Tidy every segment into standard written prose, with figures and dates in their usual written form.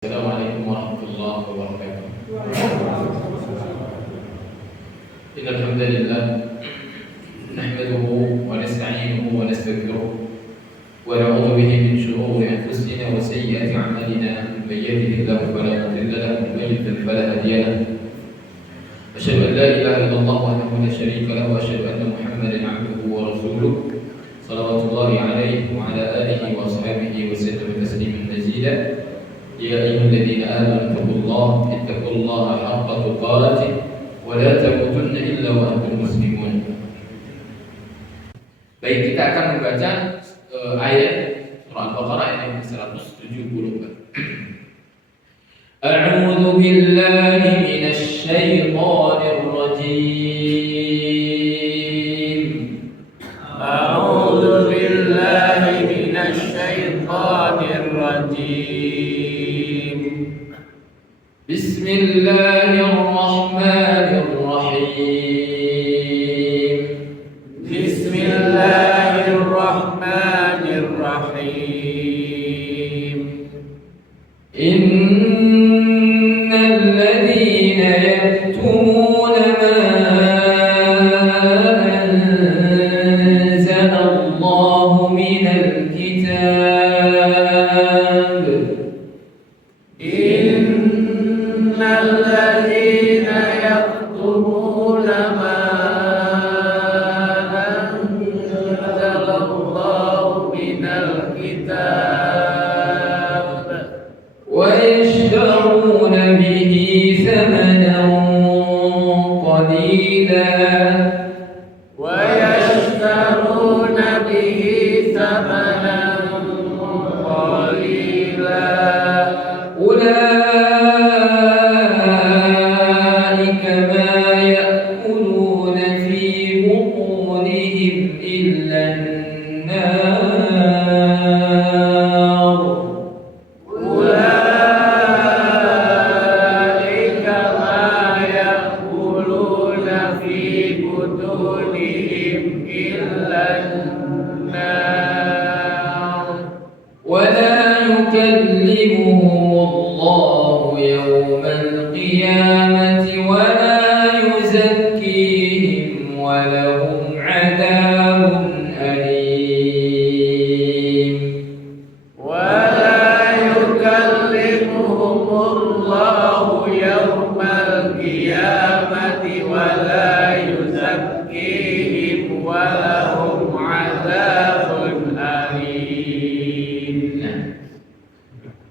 Assalamualaikum warahmatullahi wabarakatuh. Innal hamdalillah nahmaduhu wa nasta'inuhu wa nastaghfiruh wa na'udzu bihi min shururi anfusina wa sayyiati a'malina may yahdihillahu fala mudilla lahu wa may yudlil fala hadiya lahu. Asyhadu an la ilaha illallah wahdahu la syarika lahu wa asyhadu anna Muhammadan 'abduhu wa rasuluh. Shalawatullahi alaihi wa ala alihi wa sahbihi wa sallam tasliman mazida. Ya ayyuhalladzina amanu ittaqullaha haqqa tuqatih wa la tamutunna illa wa antum muslimun. Baik, kita akan membaca ayat surah Al-Baqarah ayat 174. A'udzu billahi minasy syaithanir rajim. A'udzu billahi minasy syaithanir rajim. Bismillahirrahmanirrahim. Bismillahirrahmanirrahim. Innal ladzina yaktumuna ma anzalallahu minal kitab الذين يكتمون ما أنزل الله من الكتاب ويشترون به ثمنا قليلا ويشترون به ثمنا قليلا أولئك ما يأكلون في بطونهم إلا النار أولئك ما يأكلون في بطونهم إلا النار ولا يكلمهم الله يوم القيامة ولا يزكيهم ولهم عذاب أليم. ولا يكلمهم الله يوم القيامة ولا يزكيهم ولهم عذاب أليم.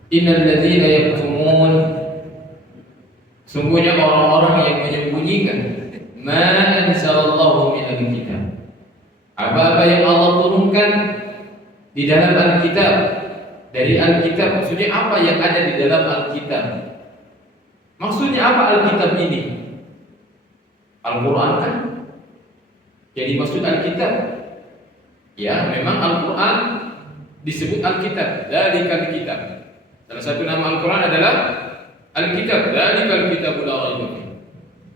Innal ladzina yaktumun, sungguhnya orang-orang yang menyembunyikan ma anzalallahu minal kitab, apa-apa yang Allah turunkan di dalam Alkitab. Dari Alkitab maksudnya apa yang ada di dalam Alkitab. Maksudnya apa Alkitab ini? Al-Quran kan? Jadi maksud Alkitab, ya memang Al-Quran disebut Alkitab, dzalikal kitab. Salah satu nama Al-Quran adalah Alkitab, dzalikal kitabul la raiba fihi.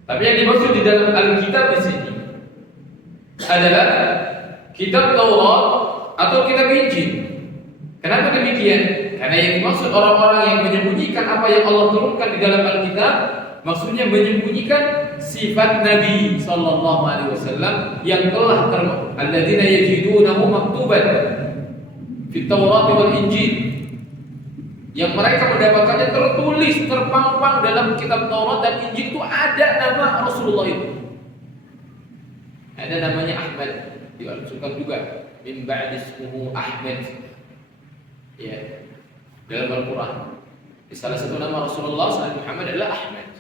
Tapi yang dimaksud di dalam Alkitab di sini adalah kitab Taurat atau kitab Injil. Kenapa demikian? Karena yang dimaksud orang-orang yang menyembunyikan apa yang Allah turunkan di dalam Alkitab, maksudnya menyembunyikan sifat Nabi sallallahu alaihi wasallam yang telah alladzina yajidunahu maktuban fi Taurat wal Injil, yang mereka mendapatkannya tertulis, terpampang dalam kitab Taurat dan Injil itu ada nama Rasulullah itu. Ada namanya Ahmad, dimasukkan juga min ba'di ismuhu Ahmad. Ya, dalam Al-Quran. Salah satu nama Rasulullah sallallahu Muhammad adalah Ahmad.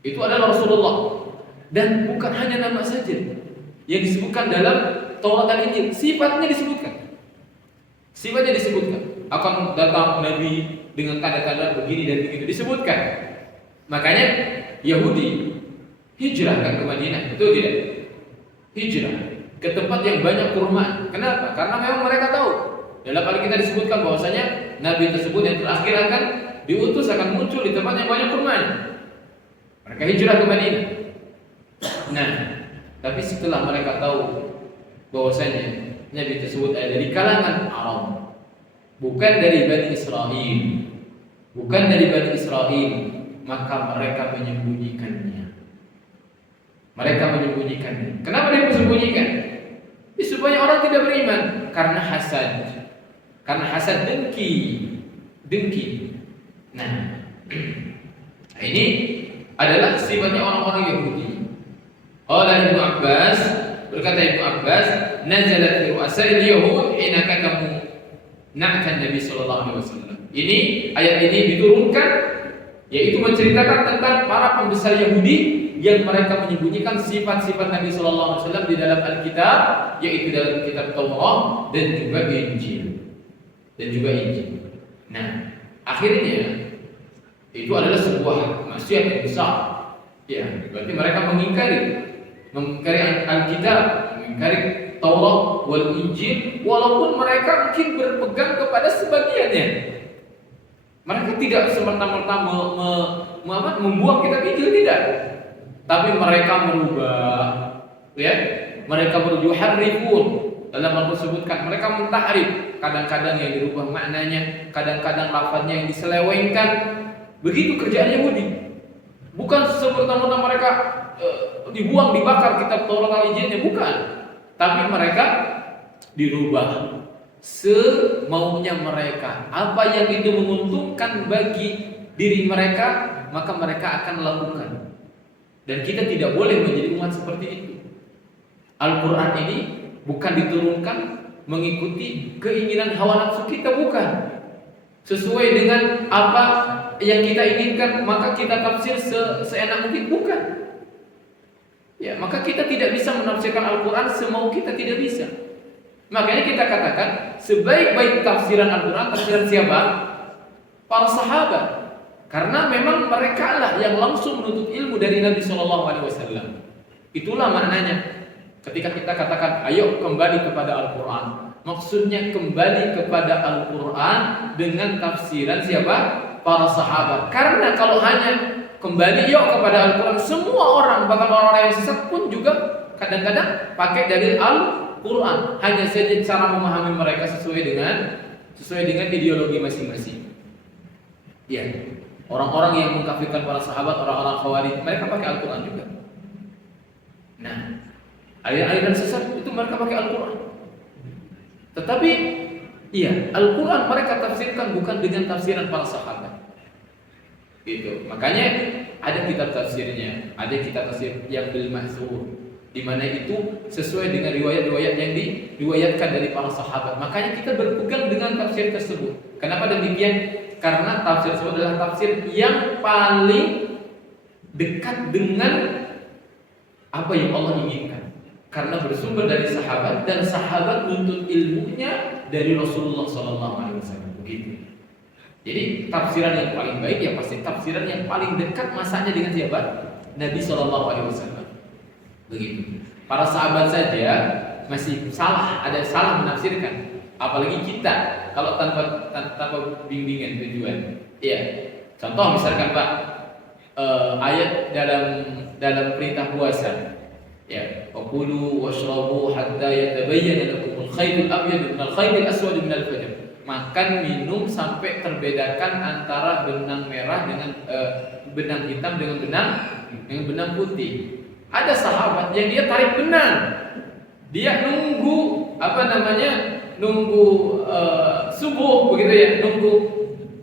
Itu adalah Rasulullah. Dan bukan hanya nama saja yang disebutkan dalam Taurat dan Injil, sifatnya disebutkan. Sifatnya disebutkan. Akan datang Nabi dengan tanda-tanda begini dan begitu disebutkan. Makanya Yahudi hijrah kan ke Madinah, betul tidak? Hijrah ke tempat yang banyak kurma. Kenapa? Karena memang mereka tahu dalam Alkitab disebutkan bahwasanya Nabi tersebut yang terakhir akan diutus akan muncul di tempat yang banyak kurma. Mereka hijrah ke Madinah. Nah, tapi setelah mereka tahu bahwasanya Nabi tersebut ada dari kalangan Arab, bukan dari Bani Israel. bukan dari Bani Israel, maka mereka menyembunyikannya. Mereka menyembunyikannya. Kenapa dia sembunyikan? Supaya orang tidak beriman. Karena hasad. Karena hasad dengki. Nah, ini adalah sifatnya orang-orang Yahudi. Qala Ibnu Abbas, berkata Ibnu Abbas, nazalat fi ru'asa'il yahud hina katamu na'tan Nabi sallallahu alaihi wasallam. Ini ayat ini diturunkan yaitu menceritakan tentang para pembesar Yahudi yang mereka menyembunyikan sifat-sifat Nabi sallallahu alaihi wasallam di dalam Alkitab, yaitu dalam kitab Taurat dan juga Injil. Nah, akhirnya itu adalah sebuah maksiat yang besar. Ya, berarti mereka mengingkari Alkitab, mengingkari Taurat wal Injil, walaupun mereka mungkin berpegang kepada sebagiannya. Mereka tidak semerta-merta membuang kitab Injil, tidak. Tapi mereka merubah, ya. Mereka yuharrifun, dalam Al-Qur'an disebutkan mereka mentahrif, kadang-kadang yang dirubah maknanya, kadang-kadang lafaznya yang diselewengkan. Begitu kerjaan Yahudi. Bukan semerta-merta mereka dibuang, dibakar kitab Taurat dan Injilnya, bukan. Tapi mereka dirubah semaunya mereka. Apa yang itu menguntungkan bagi diri mereka, maka mereka akan lakukan. Dan kita tidak boleh menjadi umat seperti itu. Al-Quran ini bukan diturunkan mengikuti keinginan hawa nafsu kita, bukan. Sesuai dengan apa yang kita inginkan, maka kita tafsir seenak mungkin, bukan. Ya, maka kita tidak bisa menafsirkan Al-Quran semau kita, tidak bisa. Makanya kita katakan sebaik-baik tafsiran Al-Quran, tafsiran siapa? Para sahabat. Karena memang mereka lah yang langsung menuntut ilmu dari Nabi SAW. Itulah maknanya. Ketika kita katakan, ayo kembali kepada Al-Quran, maksudnya kembali kepada Al-Quran dengan tafsiran siapa? Para sahabat. Karena kalau hanya kembali yuk kepada Al-Quran, semua orang, bahkan orang-orang yang sesat pun juga kadang-kadang pakai dalil Al-Quran. Hanya saja cara memahami mereka sesuai dengan ideologi masing-masing. Ya. Orang-orang yang mengkafirkan para sahabat, orang-orang Khawarij, mereka pakai Al-Quran juga. Nah, aliran sesat itu mereka pakai Al-Quran. Tetapi, iya, Al-Quran mereka tafsirkan bukan dengan tafsiran para sahabat. Gitu. Makanya ada kitab tafsirnya, ada kitab tafsir yang bil mahsur, di mana itu sesuai dengan riwayat-riwayat yang diriwayatkan dari para sahabat. Makanya kita berpegang dengan tafsir tersebut. Kenapa demikian? Karena tafsir tersebut adalah tafsir yang paling dekat dengan apa yang Allah inginkan. Karena bersumber dari sahabat, dan sahabat menuntut ilmunya dari Rasulullah SAW. Begitu. Jadi tafsiran yang paling baik ya pasti tafsiran yang paling dekat masanya dengan siapa? Nabi SAW. Begitu. Para sahabat saja masih ada salah menafsirkan. Apalagi kita kalau tanpa bimbingan tujuan. Iya. Contoh misalkan Pak, ayat dalam perintah puasa. Ya, wakulu washrabu hatta yatabayyana lakum al-khayt al-abyad min al-khayt al-aswad min al-fajr. Makan, minum sampai terbedakan antara benang merah dengan benang hitam dengan benang putih. Ada sahabat yang dia tarik benang. Dia nunggu nunggu subuh begitu ya, nunggu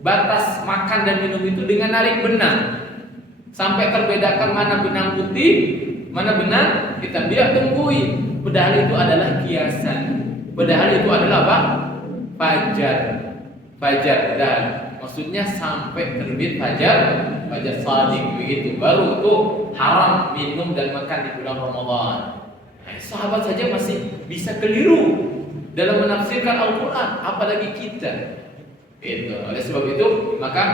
batas makan dan minum itu dengan narik benang sampai terbedakan mana benang putih, mana benang hitam. Dia tungguin. Padahal itu adalah kiasan. Padahal itu adalah apa? Fajar dan maksudnya sampai terbit fajar shadiq begitu. Baru itu haram minum dan makan di bulan Ramadan. Sahabat saja masih bisa keliru dalam menafsirkan Al-Quran, apalagi kita. Itu. Oleh sebab itu, maka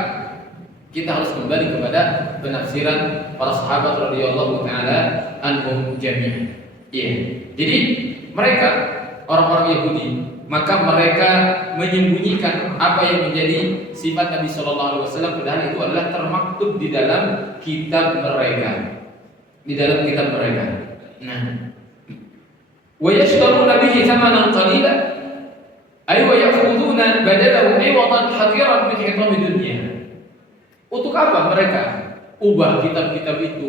kita harus kembali kepada penafsiran para sahabat radhiyallahu taala anhum jami'an. Iya. Jadi mereka orang-orang Yahudi, maka mereka menyembunyikan apa yang menjadi sifat Nabi sallallahu alaihi wasallam, padahal itu adalah termaktub di dalam kitab mereka. Nah, wa yashtaruna bihi thamanan qalila ay wa ya'khuduna badalahu 'iwadan haqiran min hitam dunya. Untuk apa mereka ubah kitab-kitab itu?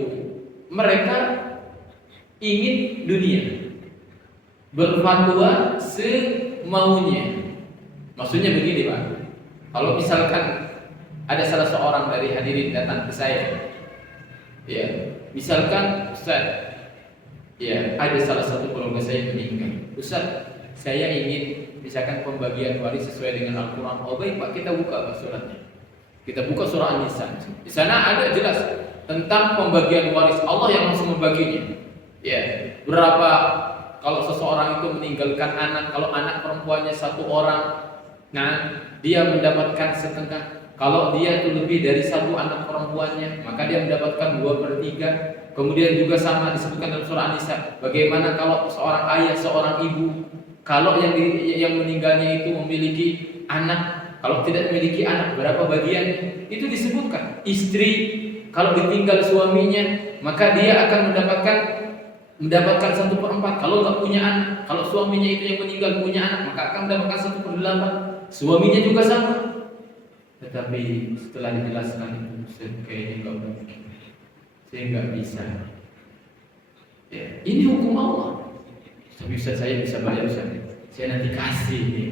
Mereka ingin dunia, berfatwa semaunya. Maksudnya begini Pak, kalau misalkan ada salah seorang dari hadirin datang ke saya, ya, misalkan Ustaz, ya, ada salah satu keluarga saya meninggal, Ustaz, saya ingin misalkan pembagian waris sesuai dengan Al-Quran. Oh baik Pak, kita buka Pak suratnya. Kita buka surah An-Nisa. Di sana ada jelas tentang pembagian waris. Allah yang langsung membaginya. Ya, berapa kalau seseorang itu meninggalkan anak, kalau anak perempuannya satu orang, nah dia mendapatkan setengah. Kalau dia itu lebih dari satu anak perempuannya, maka dia mendapatkan 2/3. Kemudian juga sama disebutkan dalam surah An-Nisa. Bagaimana kalau seorang ayah, seorang ibu, kalau yang meninggalnya itu memiliki anak, kalau tidak memiliki anak berapa bagiannya? Itu disebutkan. Istri kalau ditinggal suaminya, maka dia akan mendapatkan 1/4. Kalau nggak punya anak, kalau suaminya itu yang meninggal punya anak, maka akan mendapatkan 1/8. Suaminya juga sama. Tetapi setelah dijelaskan itu, kayaknya nggak mungkin. Saya nggak bisa. Ya, ini hukum Allah. Tapi Ustaz, saya bisa bayar Ustaz. Saya nanti kasih nih.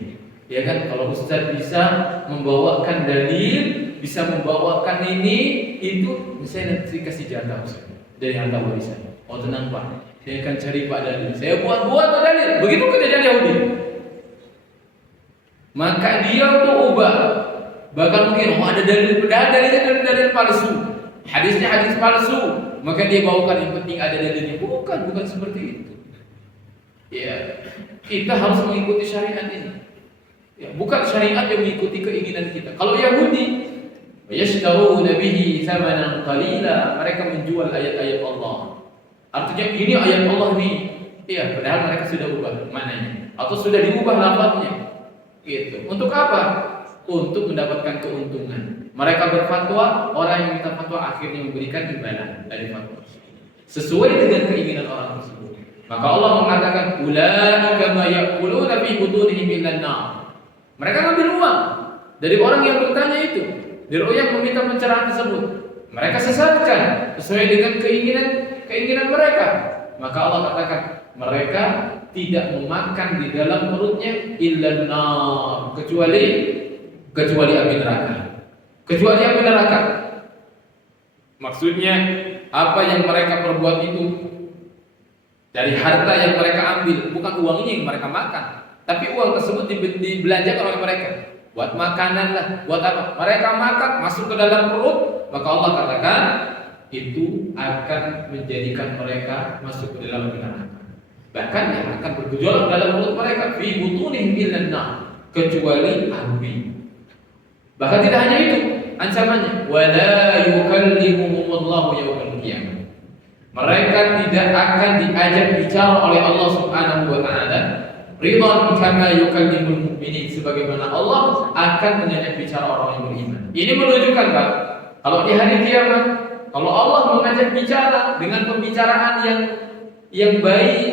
Ya kan, kalau Ustaz bisa membawakan dalil, bisa membawakan ini, itu saya nanti kasih jatah Ustaz dari harta warisan. Oh tenang Pak, saya akan cari Pak dalil. Saya buat dalil. Begitu kejadian Yahudi. Maka dia tuh ubah. Bahkan mungkin ada dalil palsu. Hadisnya hadis palsu. Maka dia bawakan yang penting ada dalilnya. Bukan seperti itu. Ya, kita harus mengikuti syariat ini. Ya, bukan syariat yang mengikuti keinginan kita. Kalau Yahudi, yashtaruna bihi thamanan qalila, mereka menjual ayat-ayat Allah. Artinya ini ayat Allah nih. Iya, padahal mereka sudah ubah maknanya atau sudah diubah lafaznya. Gitu. Untuk apa? Untuk mendapatkan keuntungan. Mereka berfatwa, orang yang minta fatwa akhirnya memberikan imbalan dari fatwa sesuai dengan keinginan orang tersebut. Maka Allah mengatakan, ulaika ma yaquluna fi butunihim illan nar. Mereka ngambil uang dari orang yang bertanya itu, dari orang yang meminta pencerahan tersebut. Mereka sesatkan sesuai dengan keinginan mereka. Maka Allah katakan, mereka tidak memakan di dalam perutnya illan nar, kecuali api neraka. Kecuali api neraka. Maksudnya apa yang mereka perbuat itu dari harta yang mereka ambil, bukan uangnya yang mereka makan, tapi uang tersebut dibelanjakan oleh mereka buat makanan lah, buat apa? Mereka makan masuk ke dalam perut, maka Allah katakan itu akan menjadikan mereka masuk ke dalam neraka. Bahkan yang akan bergejolak dalam perut mereka fi butunihim illan nar, kecuali api. Bahkan tidak hanya itu ancamannya, wala yukallimuhumullahu yaumal qiyamah. Mereka tidak akan diajak bicara oleh Allah Subhanahu wa taala ridwan kama yukallimul mu'minin, sebagaimana Allah akan mengajak bicara orang yang beriman. Ini menunjukkan Pak, kalau di hari kiamat, kalau Allah mengajak bicara dengan pembicaraan yang baik,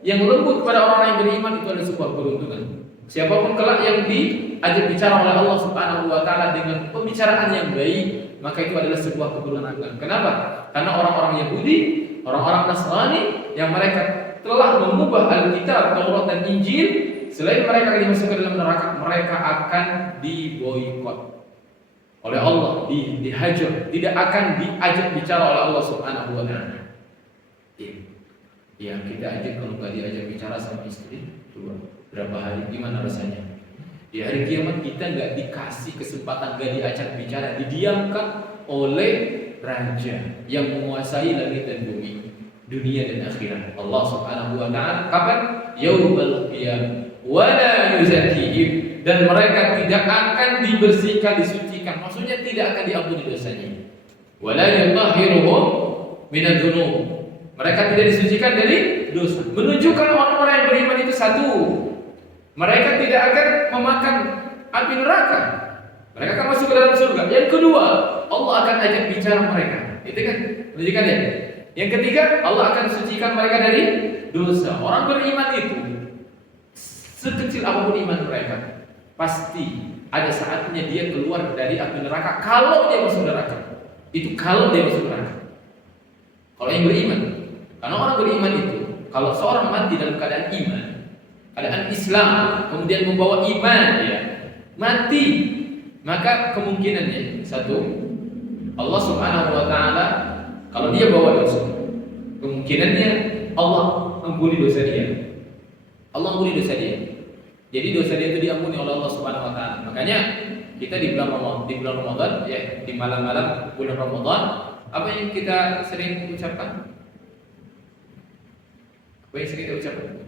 yang lembut kepada orang yang beriman, itu adalah sebuah keberuntungan. Siapapun kelak yang diajak bicara oleh Allah Subhanahu wa taala dengan pembicaraan yang baik, maka itu adalah sebuah keberuntungan. Kenapa? Karena orang-orang Yahudi, orang-orang Nasrani yang mereka telah mengubah Alkitab, Taurat dan Injil, selain mereka dimasukkan dalam neraka, mereka akan diboikot oleh Allah, dihajar, tidak akan diajak bicara oleh Allah Subhanahu wa taala. Ya, kita ajak kalau nggak diajak bicara sama istri, berapa hari gimana rasanya? Di hari kiamat kita nggak dikasih kesempatan, nggak diajak bicara, didiamkan oleh raja yang menguasai langit dan bumi, dunia dan akhirat. Allah Subhanahu wa taala kapan? Yaumul qiyamah wala yuzakkihim, dan mereka tidak akan dibersihkan, disucikan. Maksudnya tidak akan diampuni dosanya. Wala yutahhiruhum minadz-dzunub. Mereka tidak disucikan dari dosa. Menunjukkan orang-orang yang beriman itu satu, mereka tidak akan memakan api neraka. Mereka akan masuk ke dalam surga. Yang kedua, Allah akan ajak bicara mereka. Itu kan menunjukkan ya. Yang ketiga, Allah akan sucikan mereka dari dosa. Orang beriman itu sekecil apapun iman mereka, pasti ada saatnya dia keluar dari api neraka kalau dia masuk neraka. Itu kalau dia masuk neraka. Kalau yang beriman, karena orang beriman itu, kalau seorang mati dalam keadaan iman, keadaan Islam, kemudian membawa iman, ya, mati, maka kemungkinannya satu, Allah Subhanahu Wa Taala kalau dia bawa dosa, kemungkinannya Allah ampuni dosa dia. Allah ampuni dosa dia. Jadi dosa dia itu diampuni oleh Allah Subhanahu Wa Taala. Makanya kita di bulan Ramadan, ya, di malam-malam bulan Ramadan, apa yang kita sering ucapkan? Apa yang sering kita ucapkan?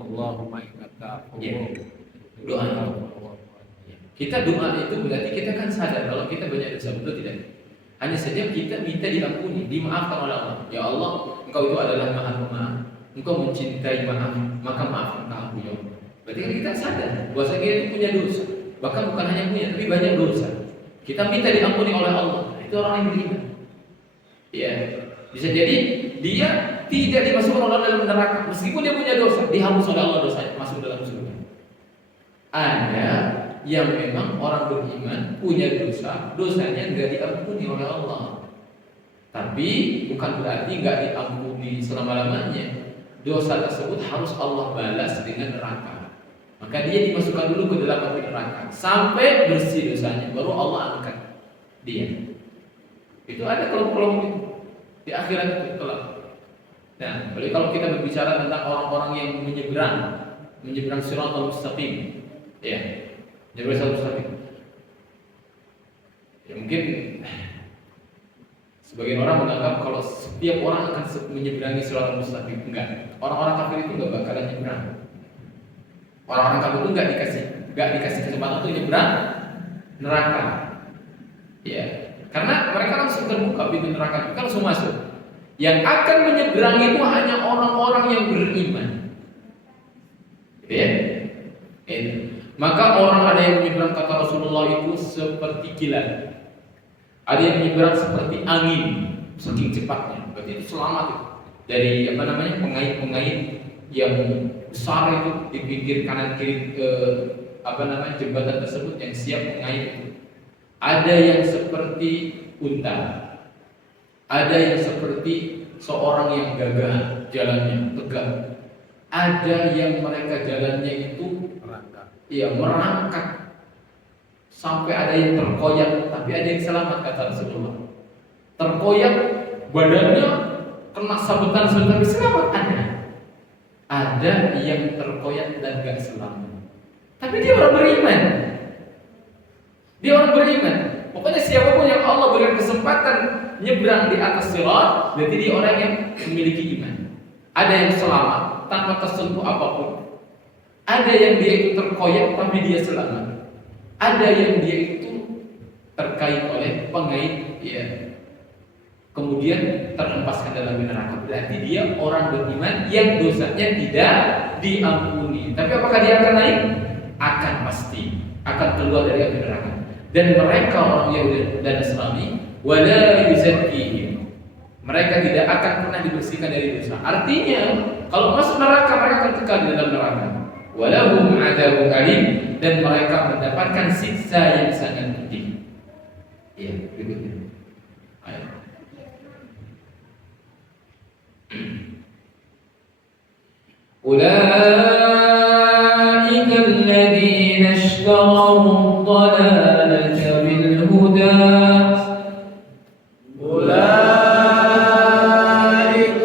Allahumma innaka Ya, doa. Kita doa itu berarti kita kan sadar kalau kita banyak dosa, betul tidak? Hanya saja kita minta diampuni, dimaafkan oleh Allah. Ya Allah, Engkau itu adalah Maha Pemaaf. Engkau mencintai maaf, maka maafkan aku ya Allah. Berarti kan kita sadar bahwa kita itu punya dosa. Bahkan bukan hanya punya, tapi banyak dosa. Kita minta diampuni oleh Allah. Itu orang yang beriman. Ya, bisa jadi dia tidak dimasukkan oleh Allah dalam neraka meskipun dia punya dosa, dihapus oleh Allah dosanya, masuk dalam surga. Ada yang memang orang beriman punya dosa, dosanya nggak diampuni oleh Allah. Tapi bukan berarti nggak diampuni selama-lamanya. Dosa tersebut harus Allah balas dengan neraka. Maka dia dimasukkan dulu ke dalam api neraka sampai bersih dosanya, baru Allah angkat dia. Itu ada kelompok-kelompok itu di akhirat itu kelak. Nah, boleh kalau kita berbicara tentang orang-orang yang menyeberang Shiratal Mustaqim, ya, menyeberang Shiratal Mustaqim. Ya mungkin sebagian orang menganggap kalau setiap orang akan menyeberangi Shiratal Mustaqim. Enggak. Orang-orang kafir itu enggak bakalan nyebrang. Orang-orang kafir itu enggak dikasih kesempatan untuk nyebrang neraka. Ya, karena mereka langsung terbuka pintu neraka, mereka langsung masuk. Yang akan menyeberang itu hanya orang-orang yang beriman. Ya. Maka orang ada yang menyeberang kata Rasulullah itu seperti kilat. Ada yang menyeberang seperti angin, saking cepatnya. Berarti itu selamat itu. Dari pengait-pengait yang besar itu di pinggir kanan kiri jembatan tersebut yang siap mengait itu. Ada yang seperti unta, ada yang seperti seorang yang gagah jalannya, tegak. Ada yang mereka jalannya itu merangkak sampai ada yang terkoyak, tapi ada yang selamat kata Rasulullah. Terkoyak badannya kena sabetan tapi selamat ada. Ada yang terkoyak dan gak selamat, tapi dia orang beriman. Dia orang beriman. Pokoknya siapapun yang Allah berikan kesempatan nyebrang di atas sirat, berarti dia orang yang memiliki iman. Ada yang selamat tanpa tersentuh apapun. Ada yang dia itu terkoyak tapi dia selamat. Ada yang dia itu terkait oleh pengait, ya, kemudian terhempaskan dalam neraka. Berarti dia orang beriman yang dosanya tidak diampuni. Tapi apakah dia akan naik? Akan pasti akan keluar dari api neraka. Dan mereka orang Yahudi dan Nasrani wala yuzakkihim, mereka tidak akan pernah dibersihkan dari dosa. Artinya kalau masuk neraka mereka akan kekal di dalam neraka. Walahum adzabun alim, dan mereka mendapatkan siksa yang sangat pedih. Iya, berikutnya. Ayo. Ulaika alladziina ishtaraw ad-dalalata bil huda. Ulaika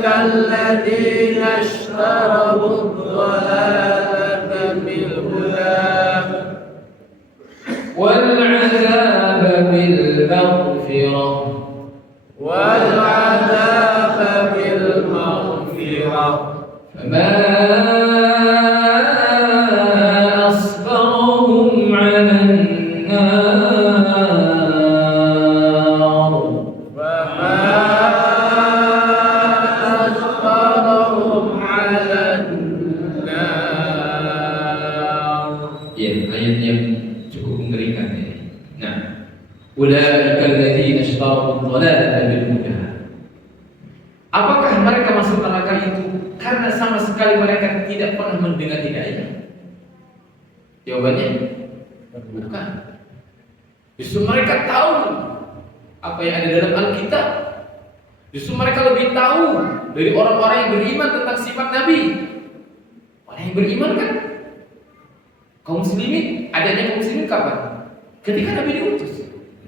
alladziina ishtaraw ad-dalalata bil huda wal 'adzaba bil maghfirah. والعذاب بالمغفرة فما أصبرهم على النار فما أصبرهم على النار. Ya, ayat yang cukup mengerikan ini. Nah, ulaika alladzina ishtaraw ad-dalalata bil huda. Apakah mereka masuk neraka itu karena sama sekali mereka tidak pernah mendengar hidayah? Jawabannya bukan. Justru mereka tahu apa yang ada dalam Alkitab. Justru mereka lebih tahu dari orang-orang yang beriman tentang sifat Nabi. Orang yang beriman kan kaum muslimin, adanya kaum muslimin kapan? Ketika Nabi diutus.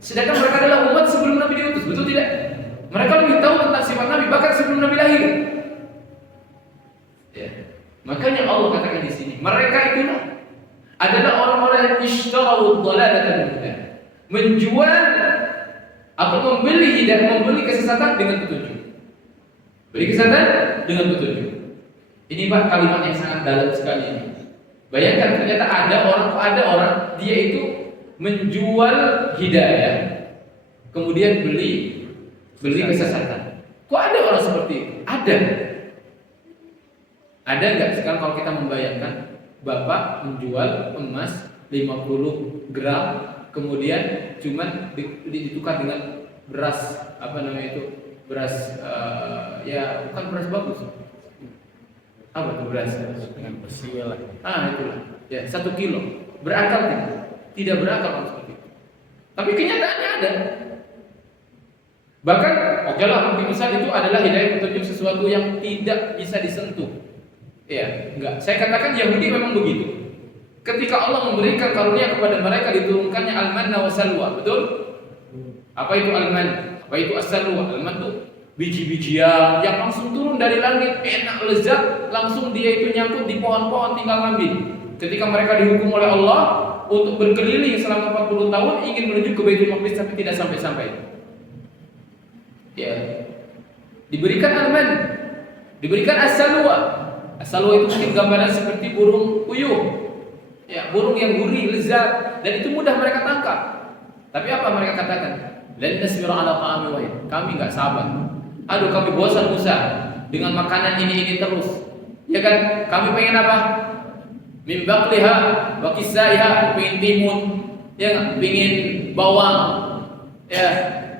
Sedangkan mereka adalah umat sebelum Nabi diutus, betul tidak? Mereka lebih tahu tentang sifat Nabi bahkan sebelum Nabi lahir. Ya. Makanya Allah katakan di sini, mereka itulah adalah orang-orang yang ishtaraw dhalalatan bil huda. Menjual atau membeli kesesatan dengan petunjuk. Beli kesesatan dengan petunjuk. Ini Pak kalimat yang sangat dalam sekali ini. Bayangkan ternyata ada orang dia itu menjual hidayah, kemudian beli kesesatan. Kok ada orang seperti itu? Ada. Ada nggak sekarang kalau kita membayangkan Bapak menjual emas 50 gram, kemudian cuman ditukar dengan beras beras ya bukan beras bagus. Apa itu beras? Dengan besi lah. Itulah. Ya 1 kilo. Berakal tidak? Tidak berakal kalau seperti itu. Tapi kenyataannya ada. Bahkan oke lah mungkin besar itu adalah hidayah petunjuk sesuatu yang tidak bisa disentuh. Ya, enggak. Saya katakan Yahudi memang begitu. Ketika Allah memberikan karunia kepada mereka diturunkannya al-manna wa salwa, betul? Apa itu al-man? Apa itu as-salwa? Al-man itu biji-bijian yang langsung turun dari langit, enak lezat, langsung dia itu nyangkut di pohon-pohon tinggal ngambil. Ketika mereka dihukum oleh Allah untuk berkeliling selama 40 tahun ingin menuju ke Baitul Maqdis tapi tidak sampai-sampai. Ya. Diberikan al-man, diberikan as-salwa. As-salwa itu mungkin gambaran seperti burung puyuh. Ya, burung yang gurih, lezat dan itu mudah mereka tangkap. Tapi apa mereka katakan? Lan nasbiru ala ta'ami wahid. Kami enggak sabar. Aduh, kami bosan Musa dengan makanan ini terus. Ya kan? Kami pengen apa? Min baqliha wa qissaiha, pengen timun, ya pengen bawang. Ya,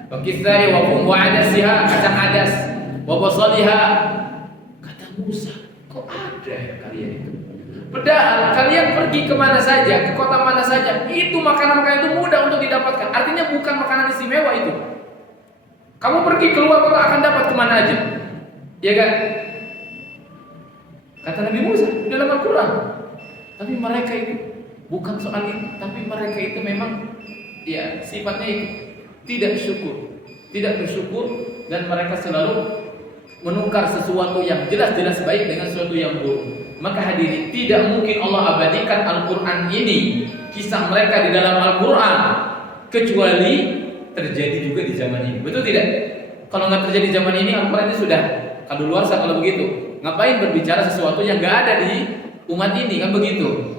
wa qissai wa hum wa adasiha, kacang adas, wa basaliha. Kata Musa, kok ada ya kalian itu? Padahal kalian pergi kemana saja, ke kota mana saja, itu makanan-makanan itu mudah untuk didapatkan. Artinya bukan makanan istimewa itu. Kamu pergi keluar kota akan dapat kemana aja, ya kan? Kata Nabi Musa dalam Al-Quran. Tapi mereka itu bukan soal itu, tapi mereka itu memang ya sifatnya itu tidak bersyukur dan mereka selalu menukar sesuatu yang jelas-jelas baik dengan sesuatu yang buruk. Maka hadirin, tidak mungkin Allah abadikan Al-Quran ini, kisah mereka di dalam Al-Quran, kecuali terjadi juga di zaman ini. Betul tidak? Kalau nggak terjadi di zaman ini, Al-Quran ini sudah kadaluarsa kalau begitu. Ngapain berbicara sesuatu yang nggak ada di umat ini, kan begitu?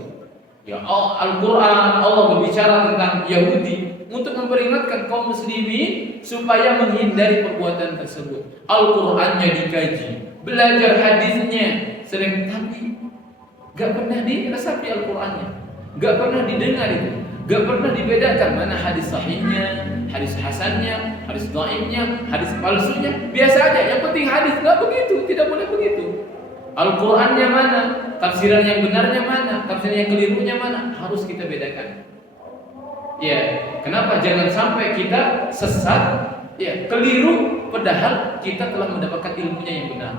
Ya Al-Quran, Allah berbicara tentang Yahudi untuk memperingatkan kaum muslimin supaya menghindari perbuatan tersebut. Al-Qurannya dikaji, belajar hadisnya sering, tapi gak pernah diresapi Al-Qurannya, gak pernah didengar itu, gak pernah dibedakan mana hadis sahihnya, hadis hasannya, hadis dhaifnya, hadis palsunya. Biasa aja, yang penting hadis. Gak begitu, tidak boleh begitu. Al-Qurannya mana, tafsiran yang benarnya mana, tafsiran yang kelirunya mana, harus kita bedakan. Ya, kenapa jangan sampai kita sesat, ya keliru, padahal kita telah mendapatkan ilmunya yang benar.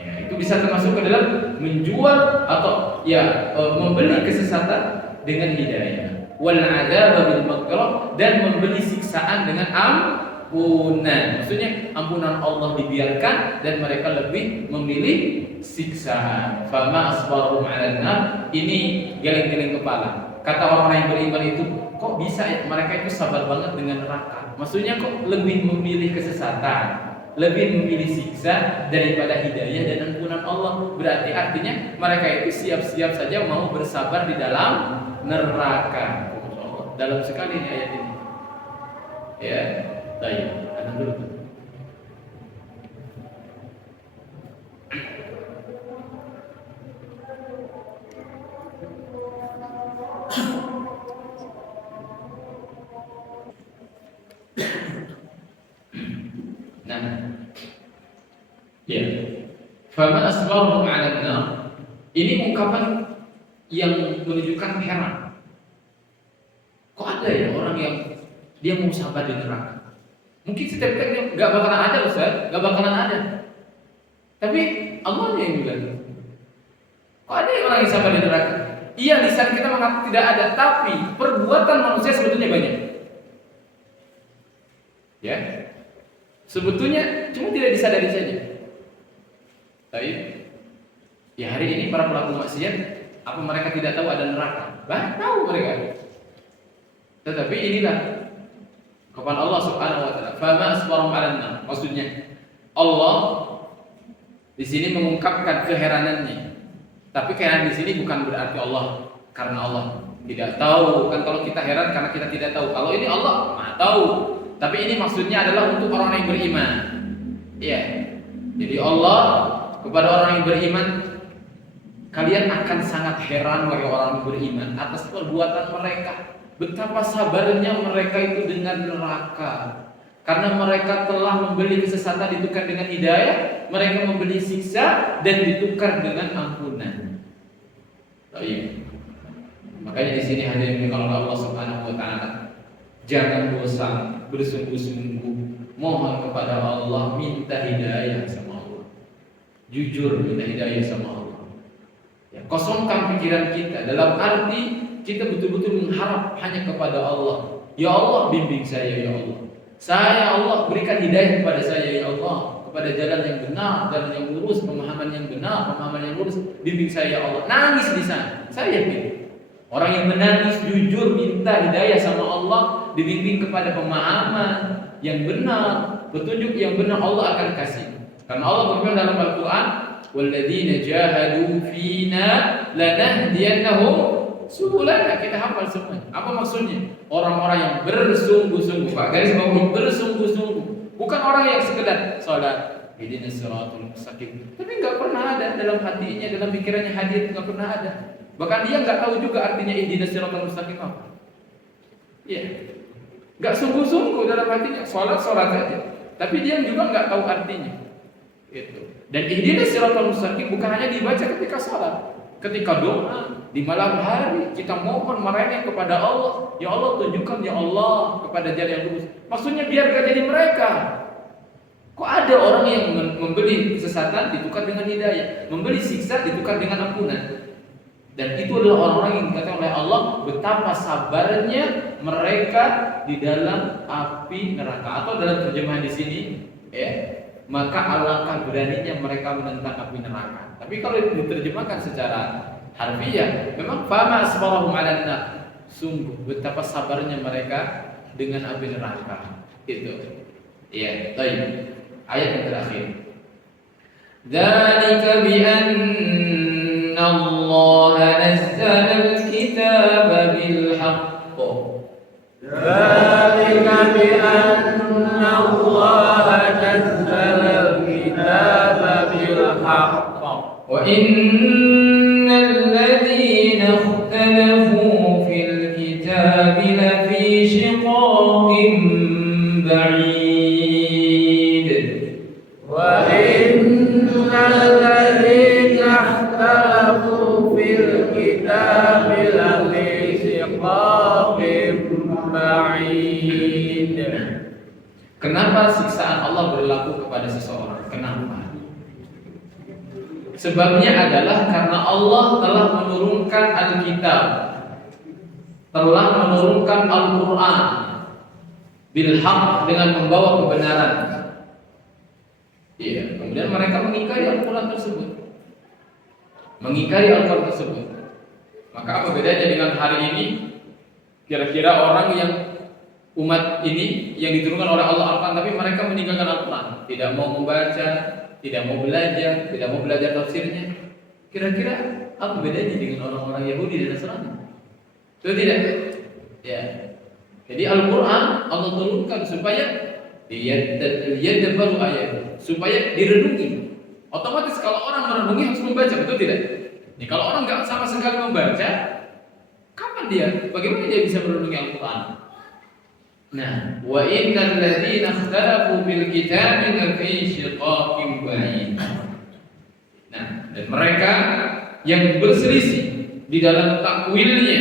Ya, itu bisa termasuk ke dalam menjual atau ya membeli kesesatan dengan hidayah. Wal 'adzaba bil maghfirah, dan membeli siksaan dengan ampunan. Maksudnya ampunan Allah dibiarkan dan mereka lebih memilih siksaan. Fama asbarum 'alan nar, ini geleng-geleng kepala. Kata orang yang beriman itu, kok bisa ya mereka itu sabar banget dengan neraka? Maksudnya kok lebih memilih kesesatan, lebih memilih siksa daripada hidayah dan ampunan Allah. Berarti artinya mereka itu siap-siap saja mau bersabar di dalam neraka. Dalam sekali ini ayat ini. Ya, baik. Anak dulu. Nah, ya. Fama asbaruhum 'alan nar. Ini ungkapan yang menunjukkan heran. Kok ada ya orang yang dia mau sabar di neraka? Mungkin setiap kita nggak bakalan ada Ustaz, nggak bakalan ada. Tapi Allah yang bilang, kok ada orang yang sabar di neraka? Iya, lisan kita mengatakan tidak ada, tapi perbuatan manusia sebetulnya banyak. Ya, sebetulnya cuma tidak disadari saja. Tapi ya hari ini para pelaku maksiat, apa mereka tidak tahu ada neraka? Tahu mereka. Tetapi inilah kepada Allah Subhanahu wa taala. Fama asbarum 'alan nar. Maksudnya Allah di sini mengungkapkan keheranannya. Tapi keheranan di sini bukan berarti Allah karena Allah tidak tahu. Kan kalau kita heran karena kita tidak tahu. Kalau ini Allah Maha tahu. Tapi ini maksudnya adalah untuk orang yang beriman. Iya. Jadi Allah kepada orang yang beriman, kalian akan sangat heran wahai orang yang beriman atas perbuatan mereka. Betapa sabarnya mereka itu dengan neraka. Karena mereka telah membeli kesesatan ditukar dengan hidayah, mereka membeli siksa dan ditukar dengan ampunan. Baik. Makanya di sini hadirin kalau Allah Subhanahu wa taala, jangan bosan bersungguh-sungguh mohon kepada Allah, minta hidayah sama Allah. Jujur minta hidayah sama Allah. Ya, kosongkan pikiran kita dalam arti kita betul-betul mengharap hanya kepada Allah. Ya Allah, bimbing saya ya Allah. Saya Allah berikan hidayah kepada saya ya Allah, kepada jalan yang benar, jalan yang lurus, pemahaman yang benar, pemahaman yang lurus. Bimbing saya ya Allah. Nangis di sana. Saya yakin orang yang menangis jujur minta hidayah sama Allah, dibimbing kepada pemahaman yang benar, petunjuk yang benar, Allah akan kasih. Karena Allah berfirman dalam Al-Qur'an, "Walladzina jahadu fina lanahdiyannahum subulana." Kita hafal semuanya. Apa maksudnya? Orang-orang yang bersungguh-sungguh. Pak, garis bawahi bersungguh-sungguh. Bukan orang yang sekedar salat, ihdinas siratal mustaqim. Tapi enggak pernah ada dalam hatinya, dalam pikirannya hadir, enggak pernah ada. Bahkan dia enggak tahu juga artinya ihdinas siratal mustaqim apa. Iya. Enggak sungguh-sungguh dalam hatinya, salat aja. Tapi dia juga enggak tahu artinya. Itu. Dan ihdinas siratal mustaqim bukan hanya dibaca ketika salat. Ketika doa di malam hari kita mohon merengek kepada Allah, ya Allah tunjukkan ya Allah kepada jalan yang lurus. Maksudnya biar gak jadi mereka. Kok ada orang yang membeli kesesatan ditukar dengan hidayah, membeli siksa ditukar dengan ampunan. Dan itu adalah orang-orang yang dikatakan oleh Allah betapa sabarnya mereka di dalam api neraka, atau dalam terjemahan di sini ya, maka alangkah beraninya mereka menentang api neraka. Tapi kalau diterjemahkan secara harfiah, memang fama asbarahum 'alan nar. Sungguh betapa sabarnya mereka dengan api neraka. Itu. Iya, baik. Ayat yang terakhir. Dzalika bi anna Allah nazzala al-kitaba bil haqq. Dzalika bi anna Allah nazzala al-kitaba bil haqq. وَإِنَّ الَّذِينَ اخْتَلَفُوا فِي الْكِتَابِ لَفِي شِقَاقٍ بَعِيدٍ وَإِنَّ الَّذِينَ اخْتَلَفُوا فِي الْكِتَابِ لَفِي شِقَاقٍ بَعِيدٍ. Kenapa siksaan Allah berlaku kepada seseorang? Kenapa? Sebabnya adalah karena Allah telah menurunkan Alkitab, telah menurunkan Al-Quran bil haq, dengan membawa kebenaran. Iya, kemudian mereka mengingkari Al-Quran tersebut, mengingkari Al-Quran tersebut. Maka apa bedanya dengan hari ini? Kira-kira orang yang umat ini yang diturunkan oleh Allah Al-Quran, tapi mereka meninggalkan Al-Quran, tidak mau membaca, tidak mau belajar, tidak mau belajar tafsirnya. Kira-kira apa bedanya dengan orang-orang Yahudi dan Nasrani? Itu tidak. Ya. Jadi Al-Quran Allah turunkan supaya diyadabbaru ayat, supaya direnungi. Otomatis kalau orang merenungi harus membaca, betul tidak? Nih, kalau orang nggak sama sekali membaca, kapan dia? Bagaimana dia bisa merenungi Al-Quran? Nah, wa innal ladzina ikhtalafu bil kitabi lafi shiqaqin ba'id. Nah, dan mereka yang berselisih di dalam takwilnya,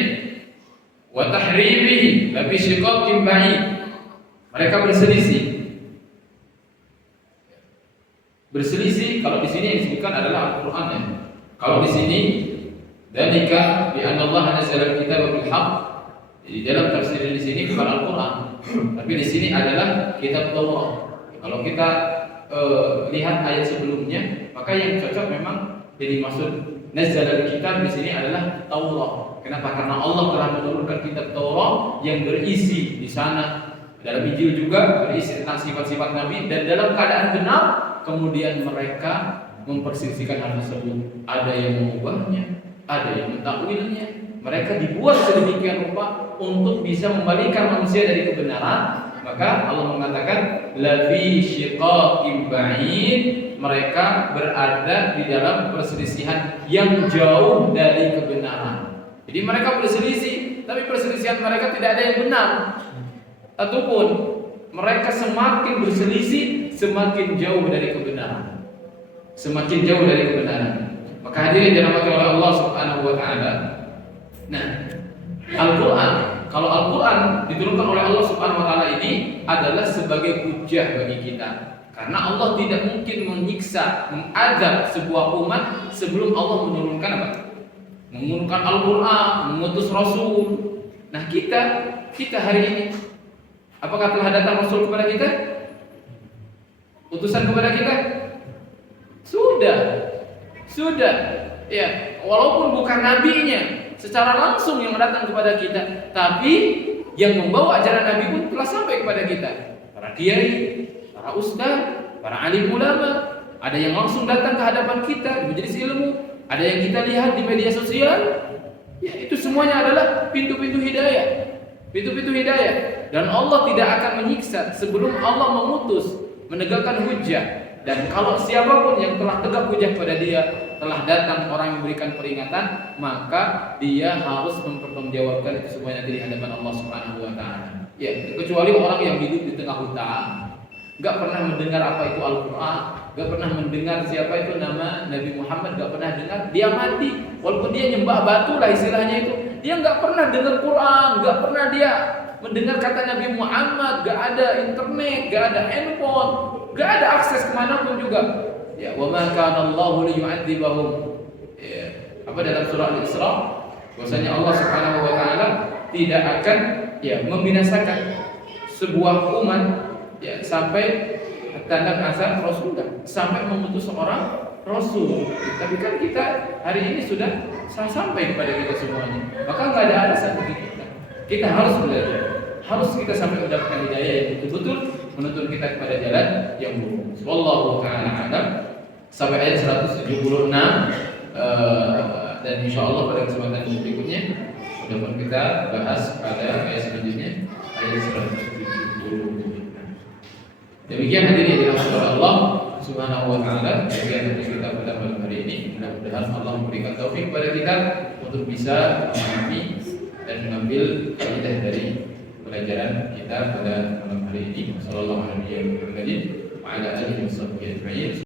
wa tahrimihi la fi shiqaqin ba'id. Mereka berselisih. Berselisih kalau di sini yang disebutkan adalah Al-Qur'an ya. Kalau di sini dzalika bi anna Allah nazzala al-kitaba bil haqq. Di dalam tafsir di sini bukan Al-Qur'an, tapi di sini adalah kitab Taurat. Kalau kita lihat ayat sebelumnya, maka yang cocok memang jadi maksud nazzala al-kitab di sini adalah Taurat. Kenapa? Karena Allah telah menurunkan kitab Taurat yang berisi di sana. Dalam Injil juga berisi tentang sifat-sifat Nabi, dan dalam keadaan benar kemudian mereka memperselisihkan hal tersebut. Ada yang mengubahnya, ada yang mentakwilnya. Mereka dibuat sedemikian rupa untuk bisa membalikan manusia dari kebenaran. Maka Allah mengatakan la fi shiqaqin ba'id, mereka berada di dalam perselisihan yang jauh dari kebenaran. Jadi mereka berselisih, tapi perselisihan mereka tidak ada yang benar. Ataupun mereka semakin berselisih, semakin jauh dari kebenaran. Semakin jauh dari kebenaran. Maka hadirin dirahmati oleh Allah Subhanahu wa taala. Nah, Al-Qur'an, kalau Al-Qur'an diturunkan oleh Allah Subhanahu wa taala ini adalah sebagai hujjah bagi kita. Karena Allah tidak mungkin menyiksa, mengadab sebuah umat sebelum Allah menurunkan apa? Menurunkan Al-Qur'an, mengutus Rasul. Nah, kita hari ini, apakah telah datang Rasul kepada kita? Utusan kepada kita? Sudah. Ya, walaupun bukan nabinya secara langsung yang datang kepada kita, tapi yang membawa ajaran Nabi pun telah sampai kepada kita. Para kiai, para ustaz, para alim ulama, ada yang langsung datang ke hadapan kita di majelis ilmu, ada yang kita lihat di media sosial. Ya, itu semuanya adalah pintu-pintu hidayah. Pintu-pintu hidayah. Dan Allah tidak akan menyiksa sebelum Allah mengutus, menegakkan hujjah. Dan kalau siapapun yang telah tegak hujjah pada dia, telah datang orang yang memberikan peringatan, maka dia harus mempertanggungjawabkan itu semuanya di hadapan Allah Subhanahu wa taala. Ya, kecuali orang yang hidup di tengah hutan, enggak pernah mendengar apa itu Al-Qur'an, enggak pernah mendengar siapa itu nama Nabi Muhammad, enggak pernah dengar, dia mati. Walaupun dia nyembah batu lah istilahnya itu, dia enggak pernah dengar Quran, enggak pernah dia mendengar kata Nabi Muhammad, enggak ada internet, enggak ada handphone, enggak ada akses kemana pun juga. Ya, wa ma kana Allahu liyu'adzibahum. Ya, apa dalam surah Al-Isra? Bahwasanya Allah Subhanahu wa taala tidak akan membinasakan sebuah umat sampai tanda asal Rasulullah, sampai mengutus seorang Rasul. Tapi kan kita hari ini sudah sampai kepada kita semuanya. Maka enggak ada alasan bagi kita. Kita harus belajar. Harus kita sampai mendapatkan hidayah yang betul-betul menuntun kita kepada jalan yang lurus. Wallahu ta'ala a'lam. Sampai ayat 176 dan insyaallah pada kesempatan berikutnya mudah-mudahan kita bahas pada ayat selanjutnya, ayat 170. Demikian hadirin yang dirahmati Allah Subhanahu wa taala, bagian dari kita pada malam hari ini. Mudah-mudahan Allah memberikan taufik kepada kita untuk bisa memahami dan mengambil faedah dari pelajaran kita pada malam hari ini. Sallallahu alaihi wa sallam wa ala alihi wa sahbihi ajma'in.